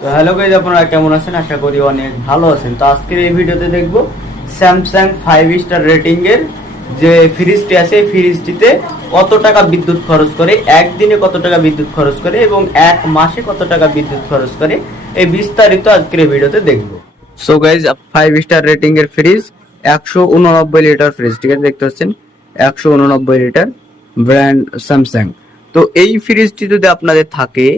তো hello guys, আপনারা কেমন আছেন? আশা করি অনেক ভালো আছেন। তো আজকের এই ভিডিওতে দেখব স্যামসাং 5 স্টার রেটিং এর যে ফ্রিজটি আছে, এই ফ্রিজটিতে কত টাকা বিদ্যুৎ খরচ করে, একদিনে কত টাকা বিদ্যুৎ খরচ করে এবং এক মাসে কত টাকা বিদ্যুৎ খরচ করে, এই বিস্তারিত আজকের এই ভিডিওতে দেখব। সো গাইজ, 5 স্টার রেটিং এর ফ্রিজ, 189 লিটার ফ্রিজ, ঠিক আছে, দেখতে পাচ্ছেন 189 লিটার, ব্র্যান্ড স্যামসাং। তো এই ফ্রিজটি যদি আপনাদের থাকে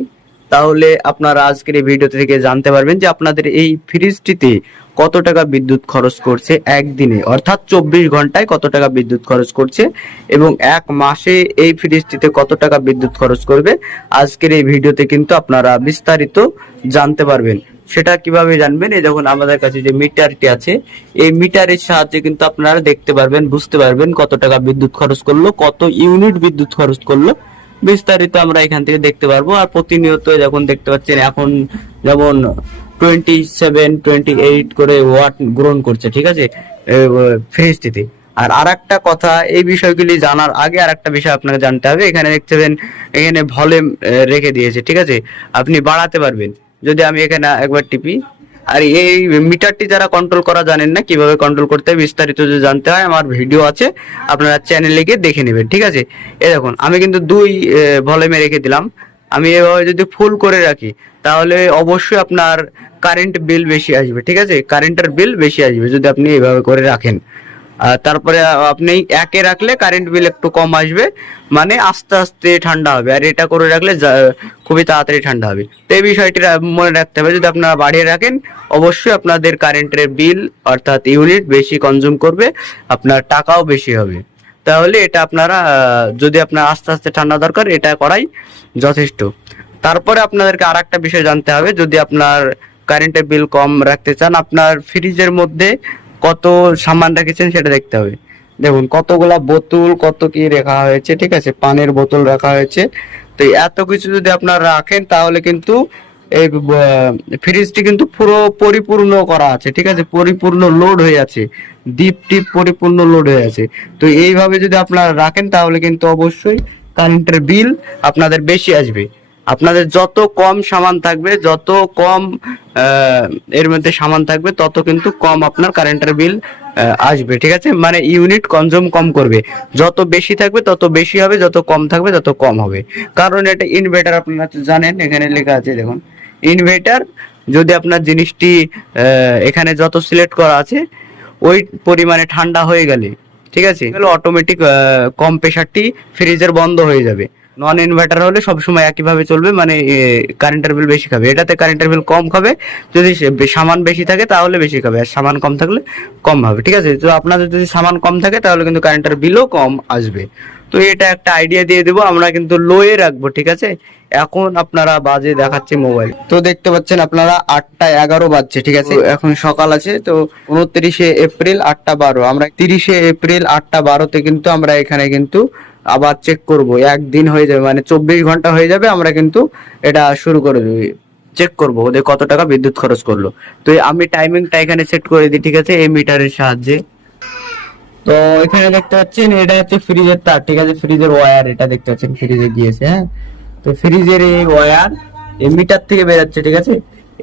তাহলে আপনারা আজকের এই ভিডিও থেকে জানতে পারবেন যে আপনাদের এই ফ্রিজটিতে কত টাকা বিদ্যুৎ খরচ করছে একদিনে, অর্থাৎ 24 ঘন্টায় কত টাকা বিদ্যুৎ খরচ করছে এবং এক মাসে এই ফ্রিজটিতে কত টাকা বিদ্যুৎ খরচ করবে। আজকের এই ভিডিওতে কিন্তু আপনারা বিস্তারিত জানতে পারবেন। সেটা কিভাবে জানবেন? এই দেখুন আমাদের কাছে যে মিটারটি আছে, এই মিটারের সাহায্যে কিন্তু আপনারা দেখতে পারবেন, বুঝতে পারবেন কত টাকা বিদ্যুৎ খরচ করলো, কত ইউনিট বিদ্যুৎ খরচ করলো, বিস্তারিত আমরা এখান থেকে দেখতে পারবো। আর প্রতিনিয়ত যখন দেখতে পাচ্ছেন এখন যেমন 27-28 করে ওয়াট গ্রহণ করছে, ঠিক আছে, ফ্রিজটিতে। আর একটা কথা, এই বিষয়গুলি জানার আগে আর একটা বিষয় আপনাকে জানতে হবে। এখানে দেখতেছেন এখানে ভলিউম রেখে দিয়েছে, ঠিক আছে, আপনি বাড়াতে পারবেন যদি আমি এখানে একবার টিপি। আর এই মিটারটি যারা কন্ট্রোল করা জানেন না, কিভাবে কন্ট্রোল করতে হয় বিস্তারিত যদি জানতে হয়, আমার ভিডিও আছে, আপনারা চ্যানেলে গিয়ে দেখে নেবেন, ঠিক আছে। এই দেখুন আমি কিন্তু 2 ভলিউমে রেখে দিলাম। আমি এভাবে যদি ফুল করে রাখি তাহলে অবশ্যই আপনার কারেন্ট বিল বেশি আসবে, ঠিক আছে, কারেন্টের বিল বেশি আসবে যদি আপনি এভাবে করে রাখেন। আর তারপরে আপনি একে রাখলে কারেন্ট বিল একটু কম আসবে, মানে আস্তে আস্তে ঠান্ডা হবে। আর এটা করে রাখলে খুবই তাড়াতাড়ি ঠান্ডা হবে। তো এই বিষয়টি মনে রাখতে হবে। যদি আপনারা বাড়িয়ে রাখেন অবশ্যই আপনাদের কারেন্টের বিল অর্থাৎ ইউনিট বেশি কনজিউম করবে, আপনার টাকাও বেশি হবে। তাহলে এটা আপনারা যদি আপনার আস্তে আস্তে ঠান্ডা দরকার, এটা করাই যথেষ্ট। তারপরে আপনাদেরকে আর একটা বিষয় জানতে হবে, যদি আপনার কারেন্টের বিল কম রাখতে চান, আপনার ফ্রিজের মধ্যে কত সামান রেখেছেন সেটা দেখতে হবে। দেখুন কতগুলা বোতল, কত কি রাখা হয়েছে, ঠিক আছে, পানির বোতল রাখা হয়েছে। তো এত কিছু যদি আপনারা রাখেন তাহলে কিন্তু এই ফ্রিজটি কিন্তু পুরো পরিপূর্ণ করা আছে, ঠিক আছে, পরিপূর্ণ লোড হয়ে আছে, ডিপ টিপ পরিপূর্ণ লোড হয়ে আছে। তো এইভাবে যদি আপনারা রাখেন তাহলে কিন্তু অবশ্যই কারেন্টের বিল আপনাদের বেশি আসবে। আপনাদের যত কম সামান থাকবে, যত কম এর মধ্যে সামান থাকবে, তত কিন্তু কম আপনার কারেন্টের বিল আসবে, ঠিক আছে, মানে ইউনিট কনজিউম কম করবে। যত বেশি থাকবে তত বেশি হবে, যত কম থাকবে তত কম হবে। কারণ এটা ইনভার্টার, আপনারা জানেন, এখানে লেখা আছে দেখুন ইনভার্টার। যদি আপনার জিনিসটি এখানে যত সিলেক্ট করা আছে ওই পরিমাণে ঠান্ডা হয়ে গেলে, ঠিক আছে, অটোমেটিক কম্প্রেসারটি ফ্রিজের বন্ধ হয়ে যাবে। নন ইনভার্টার হলে সবসময় একইভাবে চলবে, মানে কারেন্টের বিল বেশি খাবে। এটাতে কারেন্টের বিল কম খাবে, যদি সামান বেশি থাকে তাহলে বেশি খাবে, আর সামান কম থাকলে কম হবে, ঠিক আছে। তো আপনাদের যদি সামান কম থাকে তাহলে কিন্তু কারেন্টের বিলও কম আসবে। তো এটা একটা আইডিয়া দিয়ে দেবো, আমরা কিন্তু লোয়ে রাখবো, ঠিক আছে। এখন আপনারা বাজে দেখাচ্ছে মোবাইল, তো দেখতে পাচ্ছেন আপনারা 8টা 11 বাজছে, ঠিক আছে, এখন সকাল আছে। তো 29শে এপ্রিল 8টা 12, আমরা 30শে এপ্রিল 8টা 12তে কিন্তু আমরা এখানে কিন্তু আবার চেক করব। একদিন হয়ে যাবে, মানে 24 ঘন্টা হয়ে যাবে, আমরা কিন্তু এটা শুরু করে দেবো, চেক করব ওদের কত টাকা বিদ্যুৎ খরচ করলো। তো আমি টাইমিংটা এখানে সেট করে দিই, ঠিক আছে, এই মিটারের সাহায্যে। তো এখানে দেখতে পাচ্ছেন এটা হচ্ছে ফ্রিজের তার, ঠিক আছে, ফ্রিজের ওয়্যার, এটা দেখতে পাচ্ছেন ফ্রিজে গিয়েছে, হ্যাঁ। তো ফ্রিজের এই ওয়্যার এই মিটার থেকে বেরোচ্ছে, ঠিক আছে।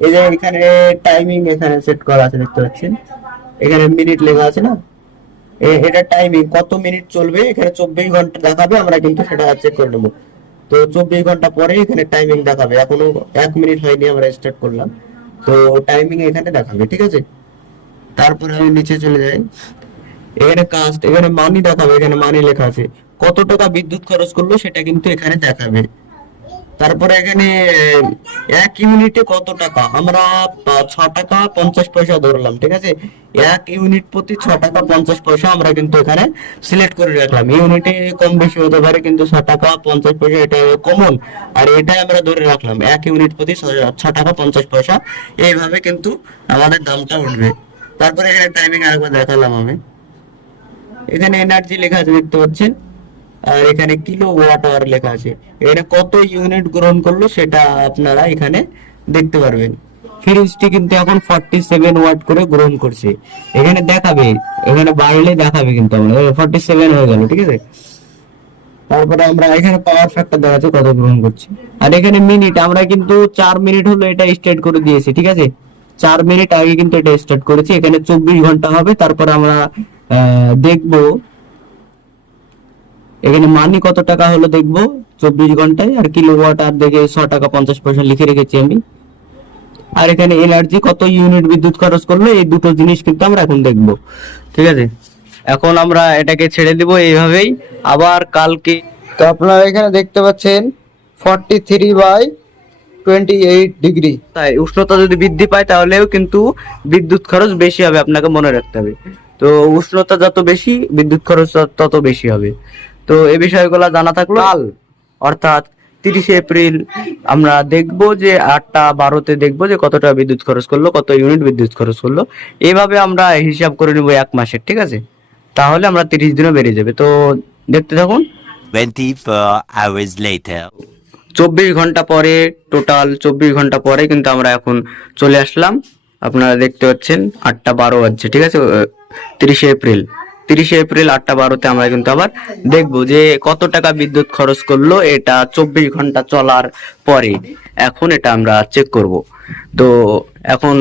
এই যে এখানে টাইমিং এখানে সেট করা আছে, দেখতে পাচ্ছেন এখানে মিনিট লেখা আছে না, এটা টাইমিং কত মিনিট চলবে, এখানে 24 ঘন্টা দেখাবে, আমরা কিন্তু সেটা চেক করে নেবো। তো 24 ঘন্টা পরে এখানে টাইমিং দেখাবে, এখনো 1 মিনিট হয়নি, আমরা স্টার্ট করলাম, তো টাইমিং এখানে দেখাবে, ঠিক আছে। তারপরে আমি নিচে চলে যাই, এখানে কাস্ট, এখানে মানি দেখাবে, এখানে মানি লেখা আছে, কত টাকা বিদ্যুৎ খরচ করলো সেটা কিন্তু এখানে দেখাবে। তারপরে এখানে 1 ইউনিটে কত টাকা, আমরা 6 টাকা 50 পয়সা ধরলাম, ঠিক আছে, 1 ইউনিট প্রতি 6 টাকা 50 পয়সা আমরা কিন্তু এখানে সিলেক্ট করে রাখলাম। ইউনিটে কম বেশি হতে পারে, কিন্তু 6 টাকা 50 পয়সা এটা কমন, আর এটা আমরা ধরে রাখলাম 1 ইউনিট প্রতি 6 টাকা 50 পয়সা। এইভাবে কিন্তু আমাদের দামটা উঠবে। তারপরে এখানে টাইমিং আরেকবার দেখালাম আমি, এখানে এনার্জি লেখা আছে, দেখতে পাচ্ছেন, আর এখানে কিলো ওয়াট আওয়ার লেখা আছে, এখানে কত ইউনিট গ্রহণ করলো সেটা আপনারা এখানে দেখতে পারবেন। ফ্রিজটি কিন্তু এখন 47 ওয়াট করে গ্রহণ করছে, এখানে দেখাবে, এখানে বাড়লে দেখাবে, কিন্তু আমরা 47 হয়ে গেল, ঠিক আছে। তারপরে আমরা এখানে পাওয়ার ফ্যাক্টর দেখা যাচ্ছে কত গ্রহণ করছে। আর এখানে মিনিট আমরা কিন্তু 4 মিনিট হলো এটা স্টার্ট করে দিয়েছি, ঠিক আছে। 4 মিনিট আগে কিন্তু এটা স্টার্ট করেছি। এখানে 24 ঘন্টা হবে। তারপর আমরা দেখবো এখানে মানি কত টাকা হলো দেখবো 24 ঘন্টায়। আর কিলোওয়াট আর দেখে 6 টাকা 50 পয়সা লিখে রেখেছি আমি। আর এখানে এনার্জি কত ইউনিট বিদ্যুৎ খরচ করলো, এই দুটো জিনিস কিন্তু আমরা এখন দেখবো, ঠিক আছে। এখন আমরা এটাকে ছেড়ে দিব এইভাবেই, আবার কালকে। তো আপনারা এখানে দেখতে পাচ্ছেন 43/28 ডিগ্রি। তাই উষ্ণতা যদি বৃদ্ধি পায় তাহলেও কিন্তু বিদ্যুৎ খরচ বেশি হবে, আপনাকে মনে রাখতে হবে। তো উষ্ণতা যত বেশি বিদ্যুৎ খরচ তত বেশি হবে। তো এই বিষয়গুলো জানা থাকলো। কাল অর্থাৎ 30 এপ্রিল আমরা দেখবো যে 8টা 12-তে দেখবো যে কতটা বিদ্যুৎ খরচ করলো, কত ইউনিট বিদ্যুৎ খরচ করলো। এইভাবে আমরা হিসাব করে নেবো 1 মাসের, ঠিক আছে। তাহলে আমরা 30 দিনও বেরিয়ে যাবে। তো দেখতে থাকুন। 24 hours later. 24 ঘন্টা পরে, টোটাল 24 ঘন্টা পরে কিন্তু আমরা এখন চলে আসলাম। আপনারা দেখতে পাচ্ছেন 8টা 12 বাজছে, ঠিক আছে। 30 এপ্রিল 8টা 12-তে আমরা কিন্তু আবার দেখবো যে কত টাকা বিদ্যুৎ খরচ করলো এটা 24 ঘন্টা চলার পরে। এখন এটা আমরা চেক করব। তো এখন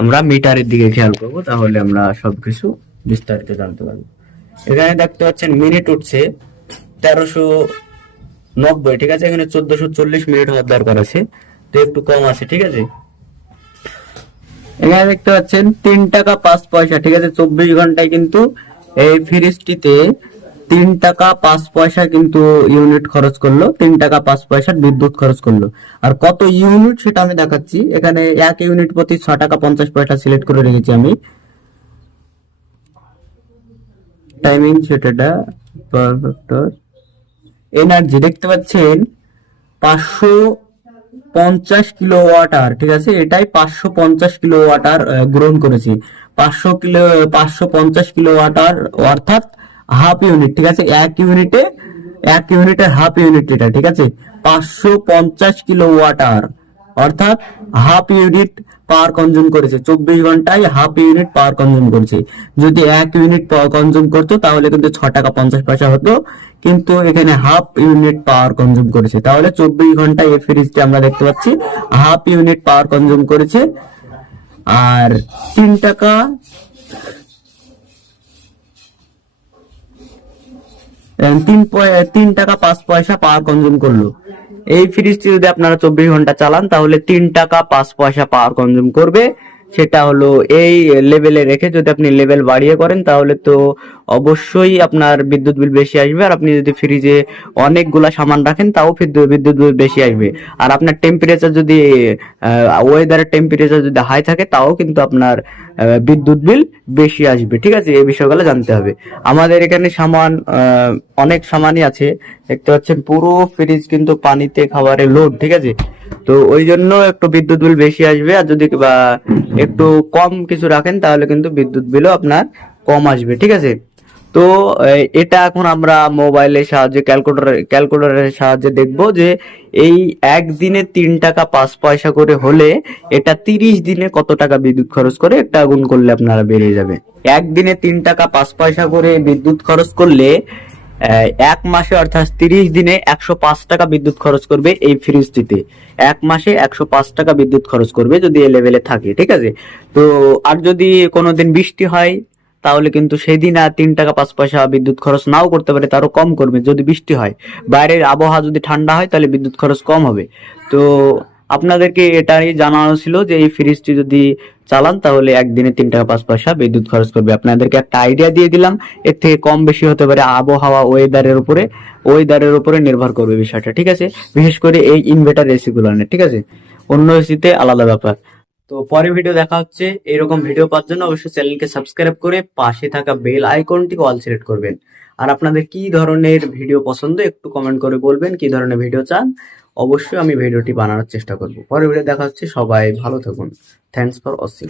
আমরা মিটারের দিকে খেয়াল করব, তাহলে আমরা সবকিছু বিস্তারিত জানতে পারবো। এখানে দেখতে পাচ্ছেন মিনিট উঠছে 1390, ঠিক আছে। এখানে 1440 মিনিট হওয়ার দরকার আছে, তো একটু কম আছে, ঠিক আছে। এখানে দেখতে পাচ্ছেন 3 টাকা 5 পয়সা, ঠিক আছে। 24 ঘন্টায় কিন্তু এই ফ্রিজটিতে 3 টাকা 5 পয়সা কিন্তু ইউনিট খরচ করলো, 3 টাকা 5 পয়সার বিদ্যুৎ খরচ করলো। আর কত ইউনিট সেটা আমি দেখাচ্ছি। এখানে 1 ইউনিট প্রতি 6 টাকা 50 পয়সা সিলেক্ট করে রেখেছি আমি। টাইমিং সেটা পারফেক্টর এনার্জি দেখতে পাচ্ছেন 550 কিলোওয়াট আওয়ার, ঠিক আছে। এটাই 550 কিলোওয়াট আওয়ার গ্রহণ করেছি। 550 কিলোওয়াট আওয়ার অর্থাৎ হাফ ইউনিট, ঠিক আছে। এক ইউনিটের হাফ ইউনিট এটা, ঠিক আছে। 550 কিলোওয়াট আওয়ার অর্থাৎ হাফ ইউনিট পাওয়ার কনজিউম করেছে। 24 ঘন্টায় হাফ ইউনিট পাওয়ার কনজিউম করেছে। যদি 1 ইউনিট পাওয়ার কনজিউম করতো তাহলে কিন্তু 6 টাকা 50 পয়সা হতো, কিন্তু এখানে হাফ ইউনিট পাওয়ার কনজিউম করেছে। তাহলে 24 ঘন্টায় এই ফ্রিজটি আমরা দেখতে পাচ্ছি হাফ ইউনিট পাওয়ার কনজিউম করেছে। আর 3 টাকা 5 পয়সা পাওয়ার কনজিউম করলো। এই ফ্রিজটি যদি আপনারা 24 ঘন্টা চালান তাহলে 3 টাকা 5 পয়সা পাওয়ার কনজিউম করবে। সেটা হলো এই লেভেলে রেখে। যদি আপনি লেভেল বাড়িয়ে করেন তাহলে তো অবশ্যই আপনার বিদ্যুৎ বিল বেশি আসবে। আর আপনি যদি ফ্রিজে অনেকগুলা সামান রাখেন তাও বিদ্যুৎ বিল বেশি আসবে। আর আপনার টেম্পারেচার যদি ওয়েদারের টেম্পারেচার যদি হাই থাকে তাও কিন্তু আপনার বিদ্যুৎ বিল বেশি আসবে, ঠিক আছে। এই বিষয়গুলো জানতে হবে। আমাদের এখানে সামান অনেক সামানই আছে, দেখতে পাচ্ছেন পুরো ফ্রিজ কিন্তু পানিতে খাবারে লোড, ঠিক আছে। তো ওই জন্য একটু বিদ্যুৎ বিল বেশি আসবে। আর যদি বা একটু কম কিছু রাখেন তাহলে কিন্তু বিদ্যুৎ বিলও আপনার কম আসবে, ঠিক আছে। তো এটা এখন আমরা মোবাইলের সাহায্যে ক্যালকুলেটরের সাহায্যে দেখবো যে এই একদিনে 3 টাকা 5 পয়সা করে হলে এটা 30 দিনে কত টাকা বিদ্যুৎ খরচ করে একটা গুণ করলে আপনারা বেরিয়ে যাবে। একদিনে 3 টাকা 5 পয়সা করে বিদ্যুৎ খরচ করলে 1 মাসে অর্থাৎ 30 দিনে 105 টাকা বিদ্যুৎ খরচ করবে এই ফ্রিজটিতে। 1 মাসে 105 টাকা বিদ্যুৎ খরচ করবে যদি এই লেভেলে থাকে, ঠিক আছে। তো আর যদি কোনোদিন বৃষ্টি হয় তাহলে কিন্তু সেই দিন আর 3 টাকা 5 পয়সা বিদ্যুৎ খরচ নাও করতে পারে, তারও কম করবে যদি বৃষ্টি হয়। বাইরের আবহাওয়া যদি ঠান্ডা হয় তাহলে বিদ্যুৎ খরচ কম হবে। তো আপনাদেরকে এটাই জানানো ছিল যে এই ফ্রিজটি যদি চালান তাহলে একদিনে 3 টাকা 5 পয়সা বিদ্যুৎ খরচ করবে। আপনাদেরকে একটা আইডিয়া দিয়ে দিলাম, এর থেকে কম বেশি হতে পারে। আবহাওয়া ওয়েদারের উপরে নির্ভর করবে বিষয়টা, ঠিক আছে। বিশেষ করে এই ইনভার্টার এসি গুলো, ঠিক আছে। অন্য এসিতে আলাদা ব্যাপার। তো পরের ভিডিও দেখা হচ্ছে। এরকম ভিডিও পাওয়ার জন্য অবশ্যই চ্যানেলকে সাবস্ক্রাইব করে পাশে থাকা বেল আইকনটি অল সিলেক্ট করবেন। আর আপনাদের কি ধরনের ভিডিও পছন্দ একটু কমেন্ট করে বলবেন, কি ধরনের ভিডিও চান। অবশ্যই আমি ভিডিওটি বানানোর চেষ্টা করব। পরের ভিডিও দেখা হচ্ছে। সবাই ভালো থাকুন। Thanks for watching.